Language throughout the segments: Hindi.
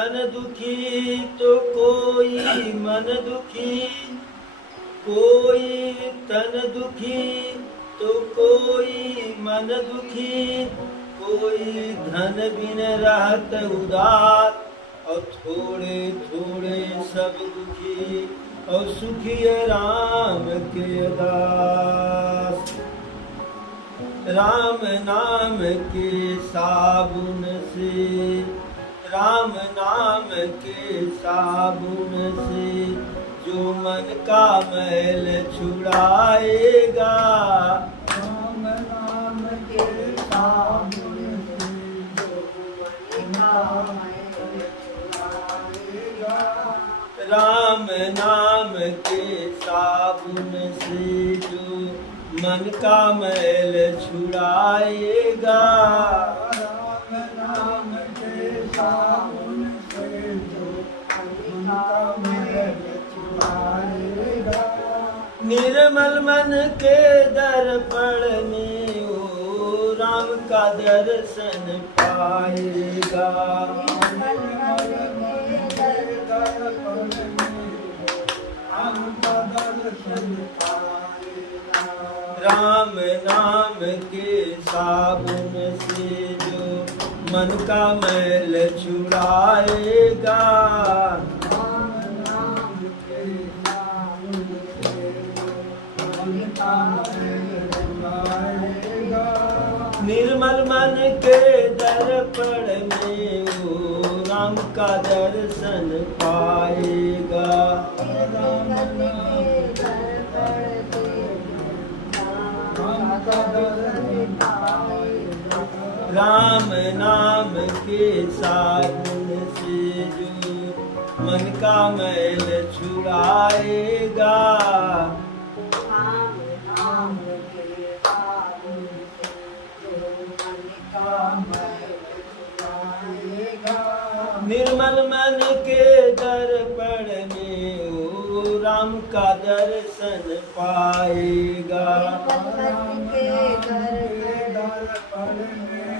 तन दुखी तो कोई मन दुखी, कोई तन दुखी तो कोई मन दुखी, कोई धन बिन रहत उदास, और थोड़े थोड़े सब दुखी, और सुखी राम के दास। राम नाम के साबुन से, राम नाम के साबुन से, जो मन का मैल छुड़ाएगा। राम नाम के साबुन से, जो मन का मैल छुड़ाएगा। राम नाम के साबुन से, जो मन का मैल छुड़ाएगा। राम नाम के साबुन से, जो मन का मैल छुड़ाएगा। निर्मल मन के दर्पण में ओ राम का दर्शन पाएगा। राम नाम के साबुन से, जो मन का मैल छुड़ाएगा। राम नाम के साबुन से, मन का मैल छुड़ाएगा। निर्मल मन के दर्पण में ओ राम का दर्शन पाएगा। राम नाम राम नाम के साबुन से, जो मन का मैल छुड़ाएगा। राम नाम के साबुन से, जो मन का मैल छुड़ाएगा। निर्मल मन के दर्पण में ओ राम का दर्शन पाएगा। राम के दर्पण में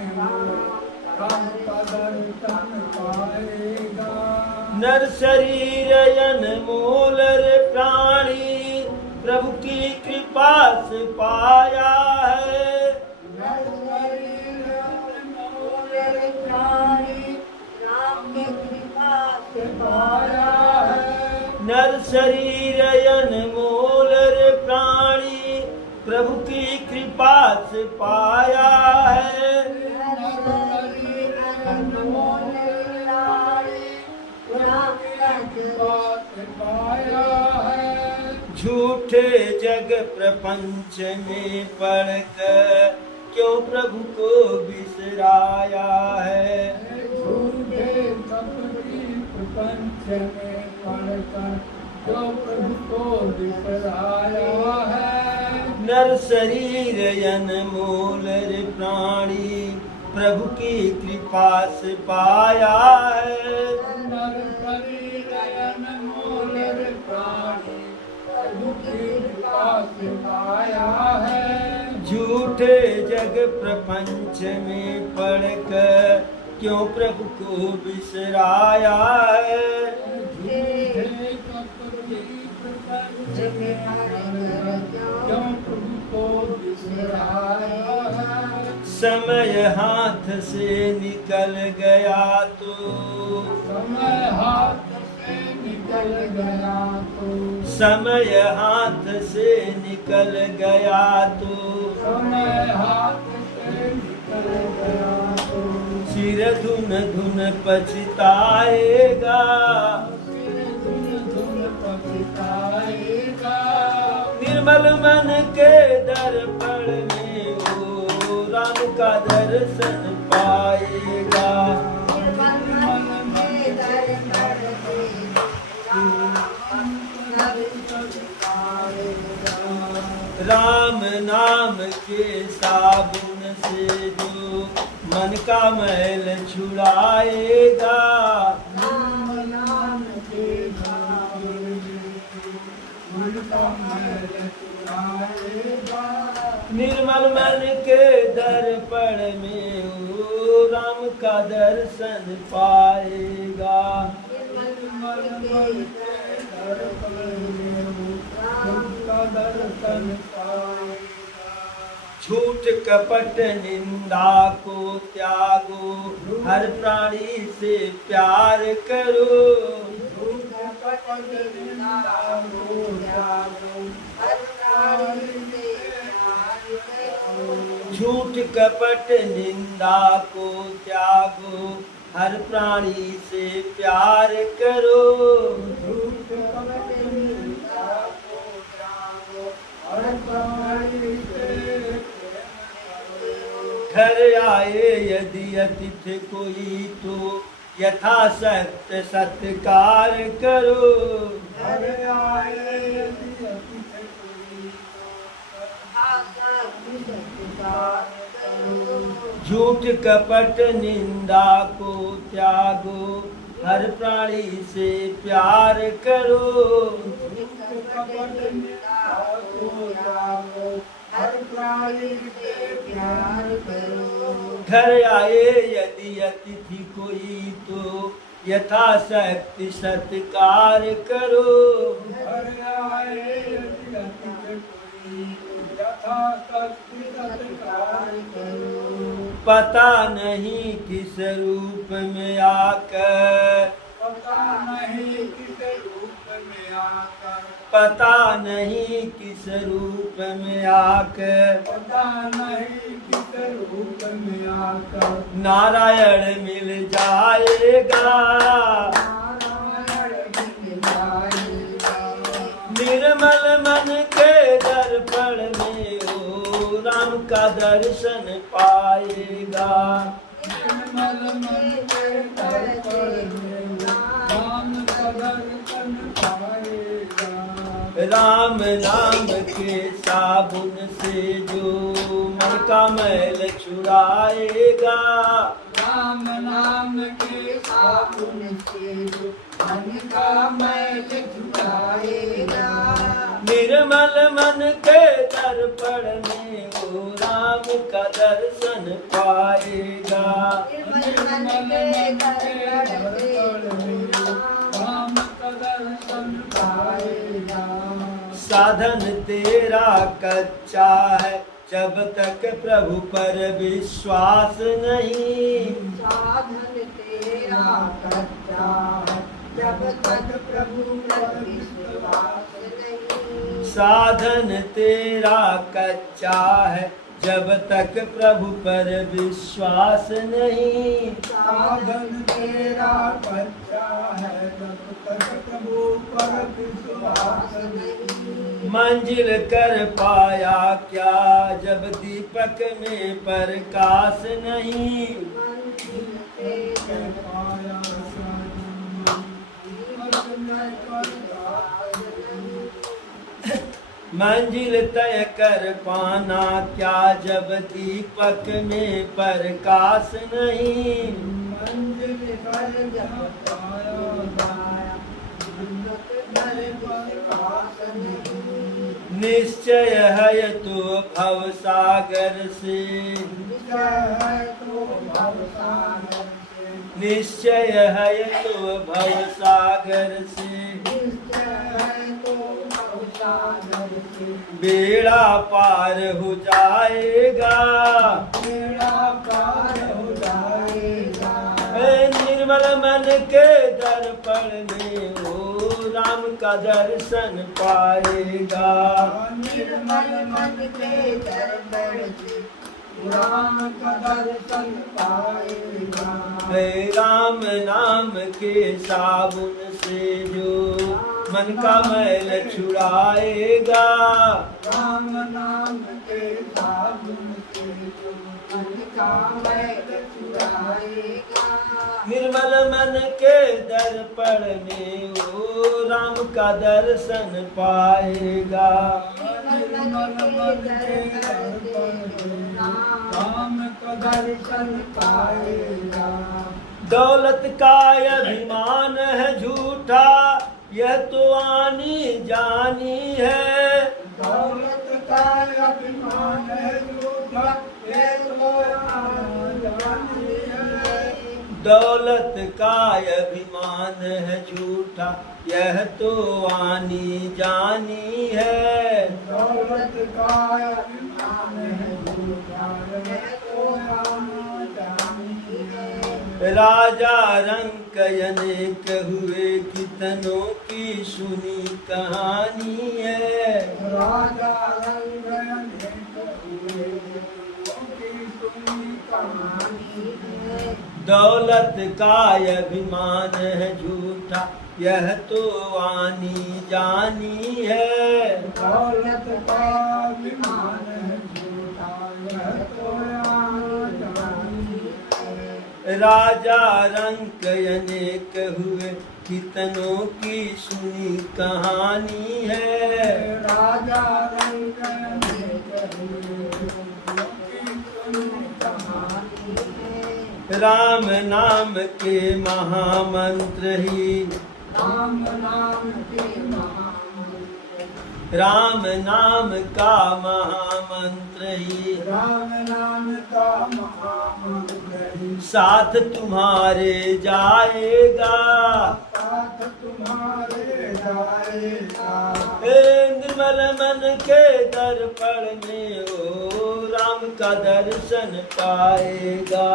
राम का दर्शन पाएगा। नर शरीर अनमोल रे प्राणी, प्रभु की कृपा से पाया है। नर शरीर अनमोल रे प्राणी, राम की कृपा से पाया है। नर शरीर अनमोल रे प्राणी, प्रभु की कृपा से पाया है। नर शरीर अनमोल रे प्राणी, राम की कृपा से पाया है। झूठे जग प्रपंच में पड़कर क्यों प्रभु को बिसराया है। झूठे कपटी प्रपंच में पड़कर जो प्रभु को बिसराया है। नर शरीर अनमोल रे प्राणी, प्रभु की कृपा से पाया है। नर शरीर अनमोल रे प्राणी, प्रभु की कृपा से पाया है। झूठे जग प्रपंच में पड़कर क्यों प्रभु को बिसराया है। झूठे कपटी प्रपंच में पड़कर क्यों प्रभु को बिसराया है। समय हाथ से निकल गया तो, समय हाथ से निकल गया तो, समय हाथ से निकल गया तो, समय हाथ से निकल गया तो, सिर धुन धुन पछताएगा। सिर धुन धुन पछताएगा। निर्मल मन के दर्पण में ओ राम का दर्शन पाएगा। निर्मल मन के दर्पण में राम नाम के साबुन से, जो मन का मैल छुड़ाएगा। राम नाम के साबुन से मन का मैल छुड़ाएगा। निर्मल मन के दर्पण में ओ राम का दर्शन पाएगा। मन के दर्पण में उनका दर्शन पाएगा। झूठ कपट निंदा को त्यागो, हर प्राणी से प्यार करो। झूठ कपट निंदा को त्यागो, हर प्राणी से प्यार करो। झूठ कपट निंदा को त्यागो, हर प्राणी से प्यार करो। झूठ कपट निंदा को त्यागो, हर प्राणी से घर आए यदि अतिथि कोई तो यथाशक्त सत्कार करो। घर आए यदि अतिथि कोई झूठ कपट निंदा को त्यागो, हर प्राणी से प्यार करो। कपट निंदा को त्यागो, हर प्राणी से प्यार करो। घर आए यदि अतिथि कोई तो यथाशक्ति सत्कार करो। घर आए यदि अतिथि कोई यथाशक्ति सत्कार करो। पता नहीं किस रूप में आकर, पता नहीं किस रूप में आकर, पता नहीं किस रूप में आकर, पता नहीं किस रूप में आकर नारायण मिल जाएगा। नारायण मिल जाएगा। निर्मल मन के दर्पण में ओ राम का दर्शन पाएगा। निर्मल मन के दर्पण में राम का दर्शन पाएगा। राम नाम के साबुन से जो मन का मैल छुड़ाएगा। राम नाम के साबुन से जो मन का मैल छुड़ाएगा। निर्मल मन के दर्पण में वो राम का दर्शन पाएगा। निर्मल मन के दर्पण में राम का दर्शन पाएगा। साधन तेरा कच्चा है जब तक प्रभु पर विश्वास नहीं। साधन तेरा कच्चा है जब तक प्रभु पर विश्वास नहीं। साधन तेरा कच्चा है जब तक प्रभु पर विश्वास नहीं। साधन तेरा कच्चा है जब तक प्रभु पर विश्वास नहीं। मंजिल कर पाया क्या जब दीपक में प्रकाश नहीं। मंजिल तेरे पाया मंजिल तय कर पाना क्या जब दीपक में प्रकाश नहीं। मंजिल पर जब पाया जाया मंजिल पर प्रकाश नहीं। निश्चय है तो भव सागर से, निश्चय है तो भवसागर से, निश्चय है तो भव सागर से। निश्चय है तो भवसागर से, बेड़ा पार हो जाएगा। बेड़ा पार हो जाएगा। ऐ निर्मल मन के दर्पण में ओ राम का दर्शन पाएगा। निर्मल मन के दर्पण से राम का दर्शन पाएगा। है राम नाम के साबुन से जो मन का मैल छुड़ाएगा। राम नाम के साबुन से जो मन का मैल छुड़ाएगा। निर्मल मन के दर्पण में ओ राम का दर्शन पाएगा। निर्मल मन के दर्पण में राम का दर्शन पाएगा। दौलत का अभिमान है झूठा, यह तो आनी जानी है। दौलत का अभिमान है झूठा, ये तो आनी जानी है। दौलत का अभिमान है झूठा, यह तो आनी जानी है। दौलत का अभिमान है झूठा, यह तो आनी जानी है। राजा रंक अनेक हुए, कितनों की सुनी कहानी है। राजा रंग अनेक हुए, उनकी सुनी कहानी है। दौलत का अभिमान है झूठा, यह तो आनी जानी है। दौलत का अभिमान है झूठा, यह तो आनी जानी है। राजा रंक अनेक हुए, कितनों की सुनी कहानी है। राजा रंग अनेक हुए, उनकी सुनी कहानी है। राम नाम के महामंत्र ही, राम नाम के महामंत्र, राम नाम का महामंत्र ही, राम नाम का महामंत्र ही साथ तुम्हारे जाएगा। साथ तुम्हारे जाएगा। हे निर्मल मन के दर्पण में ओ राम का दर्शन पाएगा।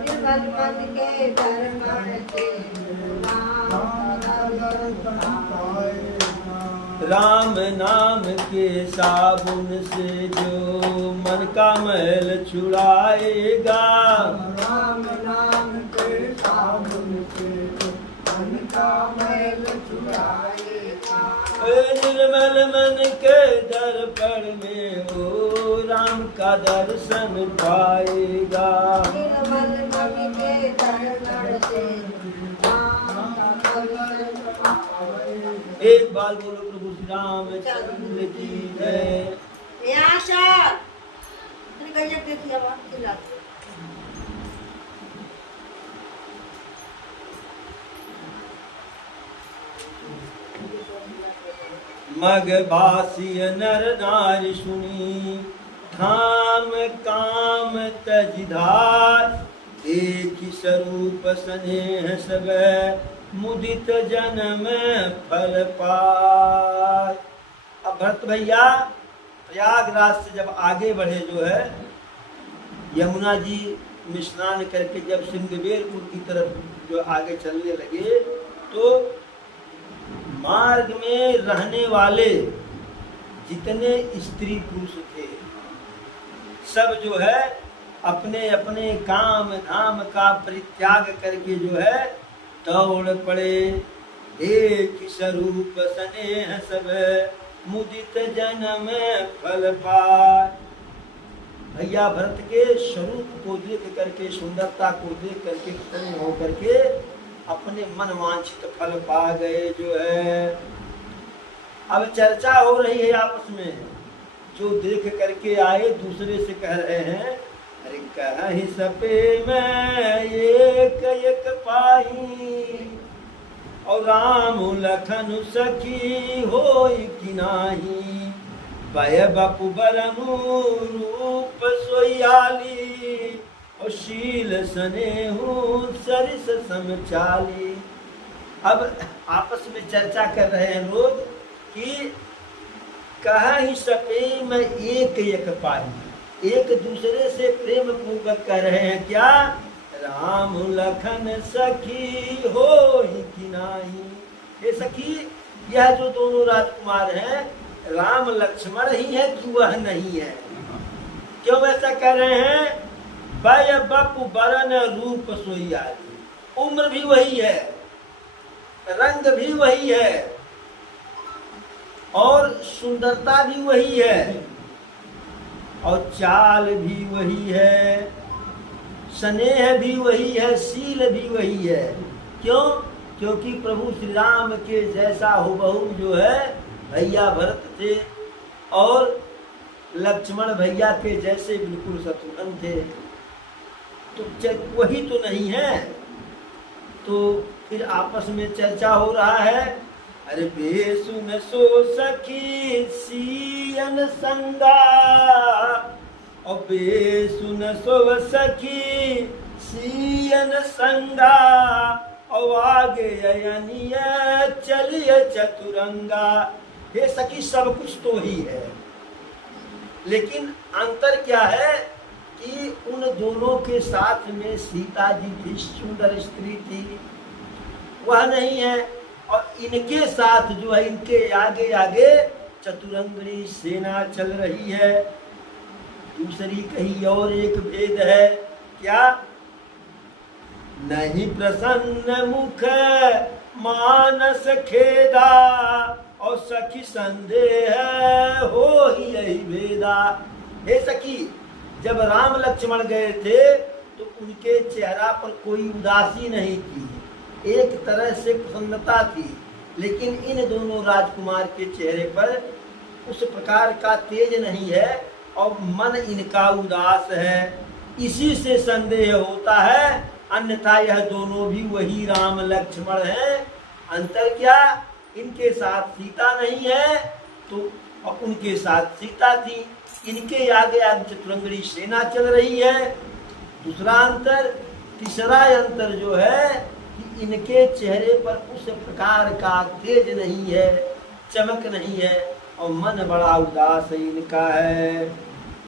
निर्मल मन के दर्पण से राम का दर्शन पाएगा। राम नाम के साबुन से जो मन का मैल छुड़ाएगा। राम नाम के साबुन से मन का मैल छुड़ाएगा। निर्मल मन के दर्पण में ओ राम का दर्शन पाएगा। निर्मल मन के दर्पण से राम का दर्शन पाएगा। एक बार बोलो प्रभु श्री रामचंद्र की जय। यहाँ सर गजब देखिए बात चिल्ला मग बासी नर नारी सुनी, धाम काम तज धार। एक ही स्वरूप स्नेह सब, मुदित जन्म फल पाय। अब भरत भैया प्रयागराज से जब आगे बढ़े जो है, यमुना जी में स्नान करके जब सिंगवेरपुर की तरफ जो आगे चलने लगे, तो मार्ग में रहने वाले जितने स्त्री पुरुष थे, सब जो है अपने अपने काम धाम का परित्याग करके जो है दौड़ पड़े। एक स्वरूप स्नेह सब, मुदित जन्म फल पाय। भैया भरत के स्वरूप को देख करके, सुंदरता को देख करके प्रसन्न हो करके अपने मन वांछित फल पा गए जो है। अब चर्चा हो रही है आपस में, जो देख करके आए दूसरे से कह रहे हैं, अरे कहीं सपे मैं एक एक पाही, और राम लखन सखी होई कि नाही। भय बपु बरनु रूप सोयाली, और शील स्नेहु सरिस समचाली। अब आपस में चर्चा कर रहे हैं लोग कि कहीं सपे में एक एक पाही, एक दूसरे से प्रेम पूर्वक कह रहे हैं क्या, राम लखन सखी हो कि नाही। ये सखी, यह जो दोनों राजकुमार हैं, राम लक्ष्मण ही है कि वह नहीं है। क्यों ऐसा कह रहे हैं, भय बपु बरन रूप सोयाली। उम्र भी वही है, रंग भी वही है, और सुंदरता भी वही है, और चाल भी वही है, स्नेह भी वही है, शील भी वही है। क्यों? क्योंकि प्रभु श्री राम के जैसा हुबहू जो है भैया भरत थे, और लक्ष्मण भैया के जैसे बिल्कुल शत्रुघ्न थे। तो वही तो नहीं है। तो फिर आपस में चर्चा हो रहा है, अरे बेसुन सो सखी सियन संगा, और बेसुन सो सखी सीयन संगा और आगे अयनिय चलिए चतुरंगा। हे सखी सब कुछ तो ही है, लेकिन अंतर क्या है कि उन दोनों के साथ में सीता जी थी, सुंदर स्त्री थी, वह नहीं है। और इनके साथ जो है, इनके आगे आगे चतुरंगनी सेना चल रही है। दूसरी कहीं और एक भेद है, क्या? नहीं प्रसन्न मुख मानस खेदा और सखी संदेह हो ही यही भेदा। हे सखी, जब राम लक्ष्मण गए थे तो उनके चेहरा पर कोई उदासी नहीं थी, एक तरह से प्रसन्नता थी, लेकिन इन दोनों राजकुमार के चेहरे पर उस प्रकार का तेज नहीं है और मन इनका उदास है। इसी से संदेह होता है, अन्यथा यह दोनों भी वही राम लक्ष्मण हैं। अंतर क्या? इनके साथ सीता नहीं है तो और उनके साथ सीता थी। इनके आगे आगे चतुरंगनी सेना चल रही है। दूसरा अंतर, तीसरा अंतर जो है कि इनके चेहरे पर उस प्रकार का तेज नहीं है, चमक नहीं है और मन बड़ा उदास इनका है।